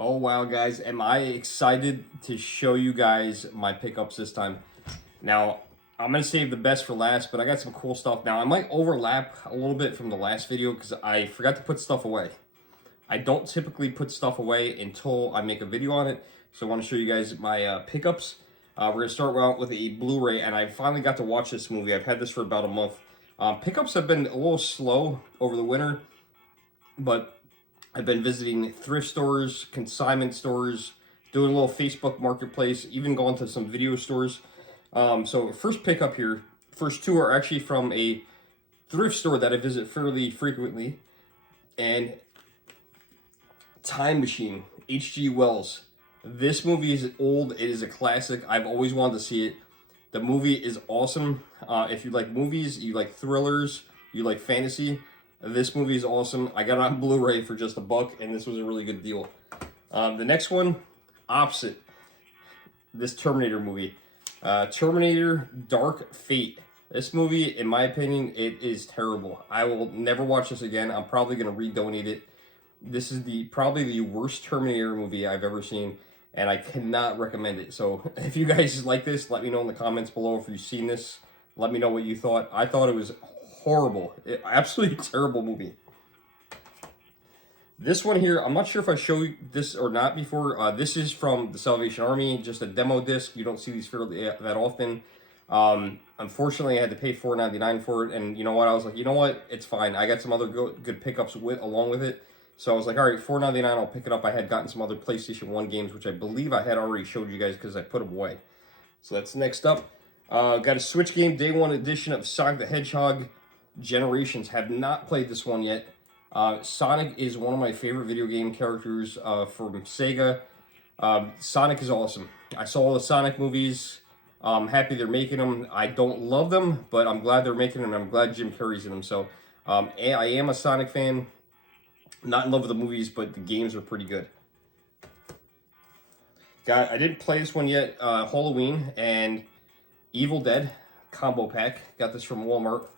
Oh wow, guys, am I excited to show you guys my pickups this time. Now, I'm gonna save the best for last, but I got some cool stuff. Now, I might overlap a little bit from the last video because I forgot to put stuff away. I don't typically put stuff away until I make a video on it, so I want to show you guys my pickups. We're gonna start out with a Blu-ray, and I finally got to watch this movie. I've had this for about a month. Pickups have been a little slow over the winter, but I've been visiting thrift stores, consignment stores, doing a little Facebook marketplace, even going to some video stores. So first pickup here, first two are actually from a thrift store that I visit fairly frequently, and Time Machine, H.G. Wells. This movie is old. It is a classic. I've always wanted to see it. The movie is awesome. If you like movies, you like thrillers, you like fantasy, this movie is awesome. I got it on Blu-ray for just $1, and this was a really good deal. The next one, opposite. This Terminator movie. Terminator Dark Fate. This movie, in my opinion, it is terrible. I will never watch this again. I'm probably going to re-donate it. This is probably the worst Terminator movie I've ever seen, and I cannot recommend it. So if you guys like this, let me know in the comments below if you've seen this. Let me know what you thought. I thought it was horrible. Absolutely terrible movie. This one here, I'm not sure if I showed you this or not before. This is from the Salvation Army, just a demo disc. You don't see these fairly that often. Unfortunately, I had to pay $4.99 for it, and you know what? I was like, you know what? It's fine. I got some other good pickups along with it. So I was like, all right, $4.99, I'll pick it up. I had gotten some other PlayStation 1 games, which I believe I had already showed you guys because I put them away. So that's next up. Got a Switch game, Day 1 edition of Sonic the Hedgehog Generations. Have not played this one yet. Sonic is one of my favorite video game characters from Sega. Sonic is awesome. I saw all the Sonic movies. I'm happy they're making them. I don't love them, but I'm glad they're making them, and I'm glad Jim Carrey's in them. So I am a Sonic fan. Not in love with the movies, but the games are pretty good. I didn't play this one yet. Halloween and Evil Dead combo pack. Got this from Walmart.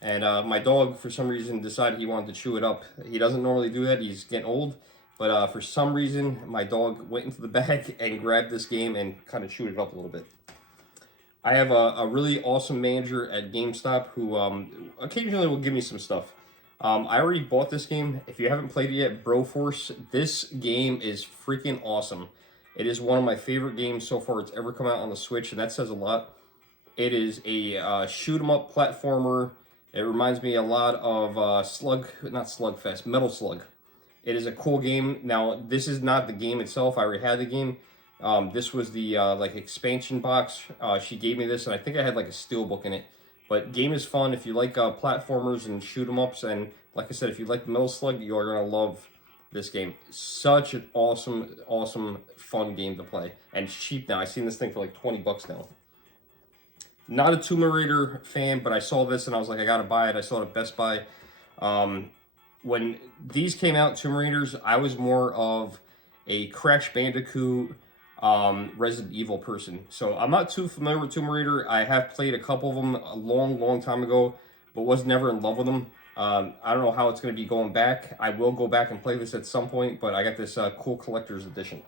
And my dog, for some reason, decided he wanted to chew it up. He doesn't normally do that. He's getting old. But for some reason, my dog went into the bag and grabbed this game and kind of chewed it up a little bit. I have a really awesome manager at GameStop who occasionally will give me some stuff. I already bought this game. If you haven't played it yet, Broforce, this game is freaking awesome. It is one of my favorite games so far it's ever come out on the Switch, and that says a lot. It is a shoot-'em-up platformer. It reminds me a lot of Metal Slug. It is a cool game. Now, this is not the game itself. I already had the game. This was the like expansion box. She gave me this, and I think I had like a steelbook in it. But game is fun if you like platformers and shoot 'em ups, and like I said, if you like Metal Slug, you are gonna love this game. Such an awesome, fun game to play, and it's cheap now. I've seen this thing for like $20 now. Not a Tomb Raider fan, but I saw this and I was like, I gotta buy it. I saw it at Best Buy. When these came out, Tomb Raiders, I was more of a Crash Bandicoot, Resident Evil person. So I'm not too familiar with Tomb Raider. I have played a couple of them a long time ago, but was never in love with them. I don't know how it's going to be going back. I will go back and play this at some point, but I got this cool collector's edition.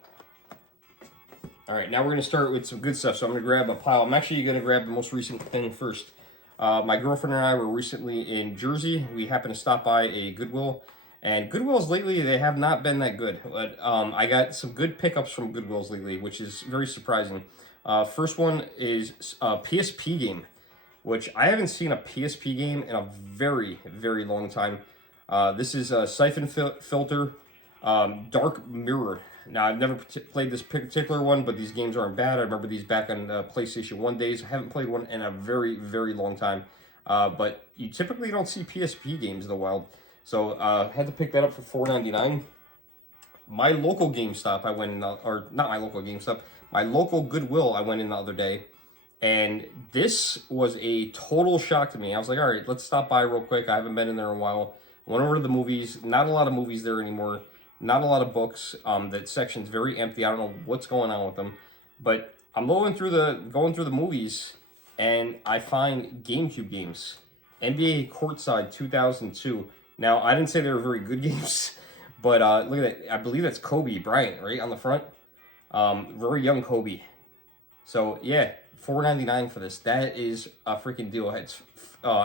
All right, now we're going to start with some good stuff. So I'm going to grab a pile. I'm actually going to grab the most recent thing first. My girlfriend and I were recently in Jersey. We happened to stop by a Goodwill. And Goodwills lately, they have not been that good. But I got some good pickups from Goodwills lately, which is very surprising. First one is a PSP game, which I haven't seen a PSP game in a very long time. This is a Siphon Filter Dark Mirror. Now, I've never played this particular one, but these games aren't bad. I remember these back on PlayStation 1 days. I haven't played one in a very long time. But you typically don't see PSP games in the wild. So I had to pick that up for $4.99. My local GameStop, I went in, or not my local GameStop, my local Goodwill, I went in the other day. And this was a total shock to me. I was like, all right, let's stop by real quick. I haven't been in there in a while. Went over to the movies. Not a lot of movies there anymore. Not a lot of books. That section's very empty. I don't know what's going on with them. But I'm going through the movies, and I find GameCube games. NBA Courtside 2002. Now, I didn't say they were very good games, But look at that. I believe that's Kobe Bryant, right, on the front. Very young Kobe. So, yeah, $4.99 for this. That is a freaking deal. It's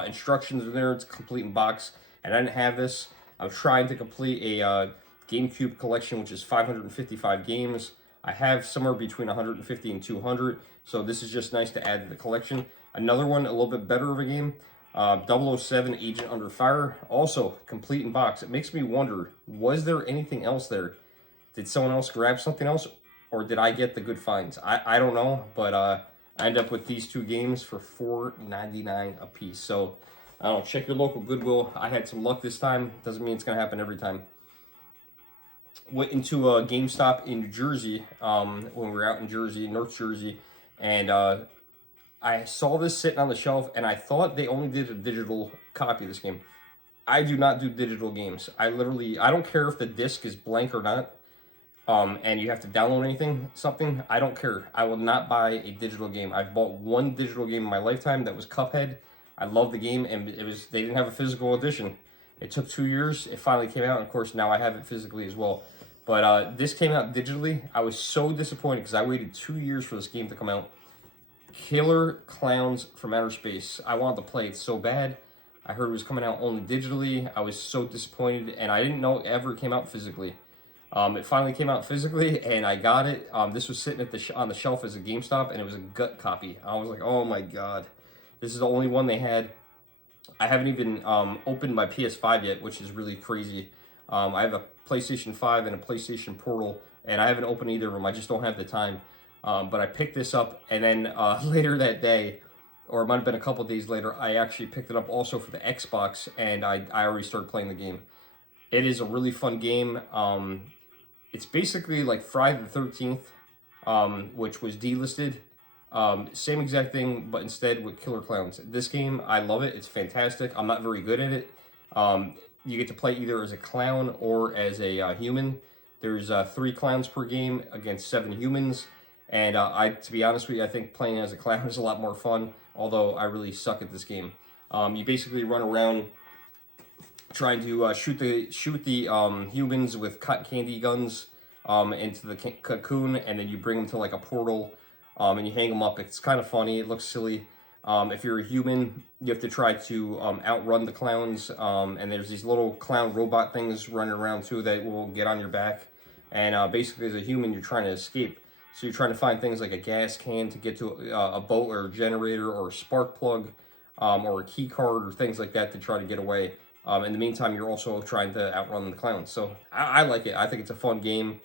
instructions in there. It's complete in box. And I didn't have this. I was trying to complete a GameCube collection, which is 555 games. I have somewhere between 150 and 200. So this is just nice to add to the collection. Another one, a little bit better of a game. 007 Agent Under Fire. Also, complete in box. It makes me wonder, was there anything else there? Did someone else grab something else? Or did I get the good finds? I don't know, but I ended up with these two games for $4.99 a piece. So, I don't know, check your local Goodwill. I had some luck this time. Doesn't mean it's going to happen every time. Went into a GameStop in New Jersey when we were out in Jersey, North Jersey, and I saw this sitting on the shelf, and I thought they only did a digital copy of this game. I do not do digital games. I don't care if the disc is blank or not. And you have to download something, I don't care. I will not buy a digital game. I've bought one digital game in my lifetime. That was Cuphead. I love the game, and they didn't have a physical edition. It took 2 years. It finally came out, and of course, now I have it physically as well. But this came out digitally. I was so disappointed because I waited 2 years for this game to come out. Killer Clowns from Outer Space. I wanted to play it so bad. I heard it was coming out only digitally. I was so disappointed, and I didn't know it ever came out physically. It finally came out physically, and I got it. This was sitting at on the shelf as a GameStop, and it was a gut copy. I was like, oh my god. This is the only one they had. I haven't even opened my PS5 yet, which is really crazy. I have a PlayStation 5 and a PlayStation Portal, and I haven't opened either of them. I just don't have the time. But I picked this up, and then later that day, or it might have been a couple days later, I actually picked it up also for the Xbox, and I already started playing the game. It is a really fun game. It's basically like Friday the 13th, which was delisted. Same exact thing, but instead with Killer Clowns. This game, I love it. It's fantastic. I'm not very good at it. You get to play either as a clown or as a human. There's 3 clowns per game against 7 humans. And to be honest with you, I think playing as a clown is a lot more fun, although I really suck at this game. You basically run around trying to shoot the humans with cotton candy guns into the cocoon, and then you bring them to like a portal, and you hang them up. It's kind of funny. It looks silly. If you're a human, you have to try to outrun the clowns, and there's these little clown robot things running around too that will get on your back. And basically, as a human, you're trying to escape. So you're trying to find things like a gas can to get to a boat or a generator or a spark plug, or a key card or things like that to try to get away. In the meantime, you're also trying to outrun the clowns. So I like it. I think it's a fun game.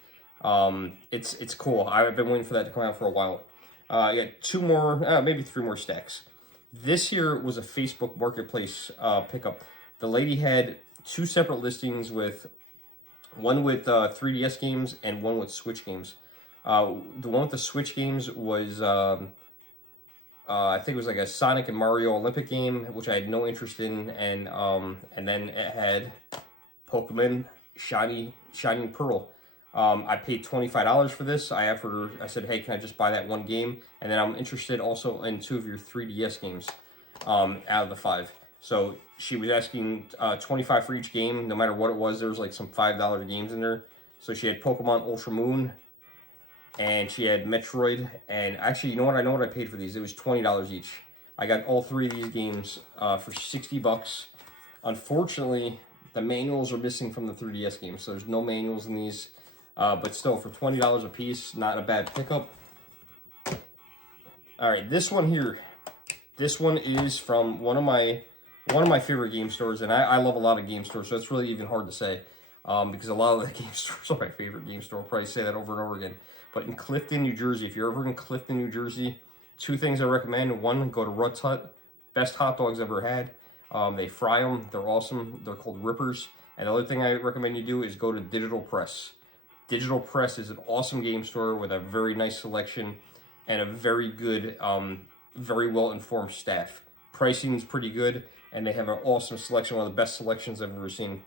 It's cool. I've been waiting for that to come out for a while. Yeah, 2 more, maybe 3 more stacks. This here was a Facebook Marketplace pickup. The lady had 2 separate listings, with one with 3DS games and one with Switch games. The one with the Switch games was I think it was like a Sonic and Mario Olympic game, which I had no interest in, and then it had Pokemon Shining Pearl. I paid $25 for this. I said, hey, can I just buy that one game? And then I'm interested also in 2 of your 3DS games out of the 5. So she was asking $25 for each game, no matter what it was. There was like some $5 games in there. So she had Pokemon Ultra Moon, and she had Metroid, and actually, you know what? I know what I paid for these. It was $20 each. I got all 3 of these games for $60. Unfortunately, the manuals are missing from the 3DS games, so there's no manuals in these. But still, for $20 a piece, not a bad pickup. All right, this one here. This one is from one of my favorite game stores, and I love a lot of game stores, so it's really even hard to say. Because a lot of the game stores are my favorite game store. I'll probably say that over and over again. But in Clifton, New Jersey, if you're ever in Clifton, New Jersey, 2 things I recommend. 1, go to Rutt's Hut. Best hot dogs I've ever had. They fry them. They're awesome. They're called Rippers. And the other thing I recommend you do is go to Digital Press. Digital Press is an awesome game store with a very nice selection and a very good, very well-informed staff. Pricing is pretty good, and they have an awesome selection, one of the best selections I've ever seen.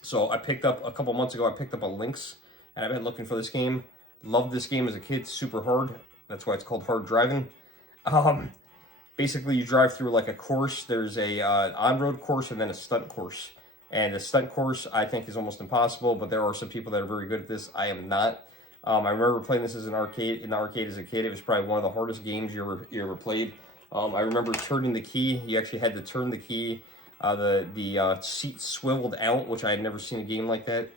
So I picked up, a couple months ago, I picked up a Lynx, and I've been looking for this game. Loved this game as a kid, super hard. That's why it's called Hard Driving. Basically, you drive through like a course. There's a on-road course and then a stunt course. And the stunt course, I think, is almost impossible, but there are some people that are very good at this. I am not. I remember playing this as an arcade, in the arcade as a kid. It was probably one of the hardest games you ever played. I remember turning the key. You actually had to turn the key. The seat swiveled out, which I had never seen a game like that.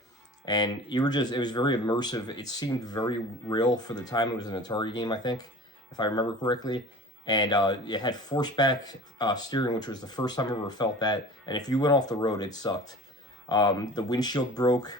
And you were it was very immersive. It seemed very real for the time. It was an Atari game, I think, if I remember correctly. And it had force back steering, which was the first time I ever felt that. And if you went off the road, it sucked. The windshield broke.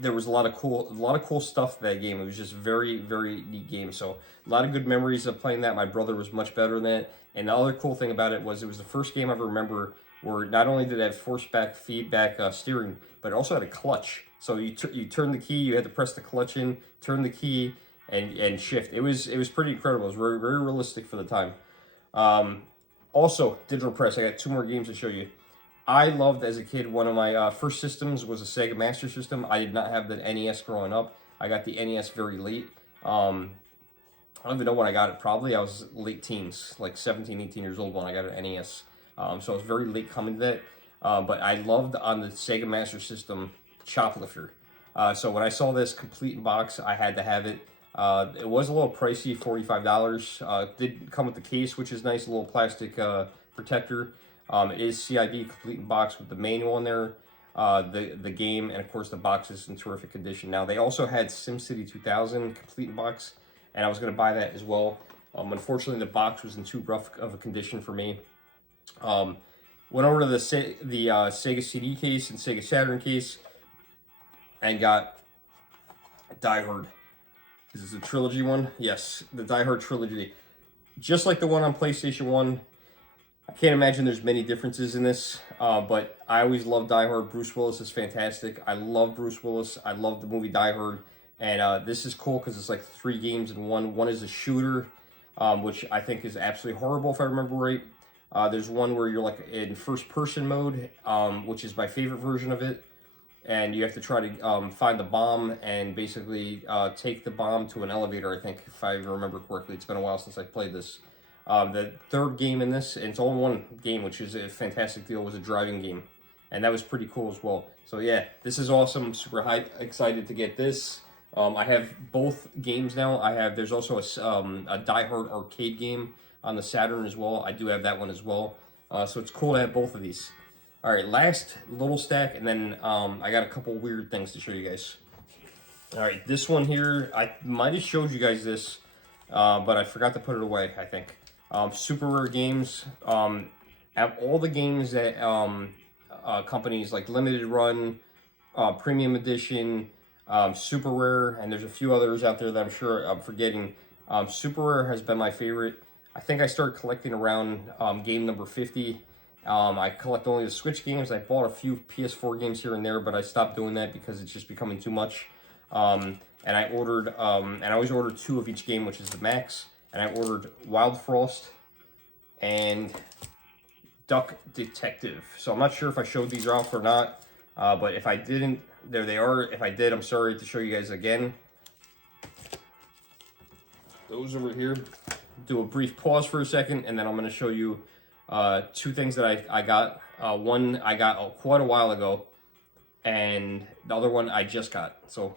There was a lot of cool stuff to that game. It was just very, very neat game. So a lot of good memories of playing that. My brother was much better than that. And the other cool thing about it was the first game I ever remember where not only did it have force back feedback steering, but it also had a clutch. So you turn the key, you had to press the clutch in, turn the key, and shift. It was pretty incredible. It was very, very realistic for the time. Also, Digital Press. I got 2 more games to show you. I loved, as a kid, one of my first systems was a Sega Master System. I did not have the NES growing up. I got the NES very late. I don't even know when I got it. Probably I was late teens, like 17, 18 years old when I got an NES. So I was very late coming to that. But I loved, on the Sega Master System, Choplifter. So when I saw this complete in box, I had to have it. It was a little pricey, $45. It did come with the case, which is nice, a little plastic protector. It is CID complete in box with the manual in there, the game, and of course the box is in terrific condition. Now they also had SimCity 2000 complete in box, and I was going to buy that as well. Unfortunately, the box was in too rough of a condition for me. Went over to the Sega CD case and Sega Saturn case, and got Die Hard. This is a trilogy one. Yes, the Die Hard trilogy. Just like the one on PlayStation 1, I can't imagine there's many differences in this, but I always loved Die Hard. Bruce Willis is fantastic. I love Bruce Willis. I love the movie Die Hard. And this is cool because it's like 3 games in one. One is a shooter, which I think is absolutely horrible if I remember right. There's one where you're like in first person mode, which is my favorite version of it. And you have to try to find the bomb and basically take the bomb to an elevator, I think, if I remember correctly. It's been a while since I played this. The third game in this, and it's all in one game, which is a fantastic deal, was a driving game. And that was pretty cool as well. So yeah, this is awesome. Super excited to get this. I have both games now. There's also a Die Hard arcade game on the Saturn as well. I do have that one as well. So it's cool to have both of these. All right, last little stack, and then I got a couple weird things to show you guys. All right, this one here, I might have showed you guys this, but I forgot to put it away, I think. Super Rare Games have all the games that companies like Limited Run, Premium Edition, Super Rare, and there's a few others out there that I'm sure I'm forgetting. Super Rare has been my favorite. I think I started collecting around game number 50. I collect only the Switch games. I bought a few PS4 games here and there, but I stopped doing that because it's just becoming too much. And I ordered, and I always order 2 of each game, which is the max. And I ordered Wild Frost and Duck Detective. So I'm not sure if I showed these off or not, but if I didn't, there they are. If I did, I'm sorry to show you guys again. Those over here. Do a brief pause for a second, and then I'm going to show you 2 things that I got. One I got quite a while ago, and the other one I just got. So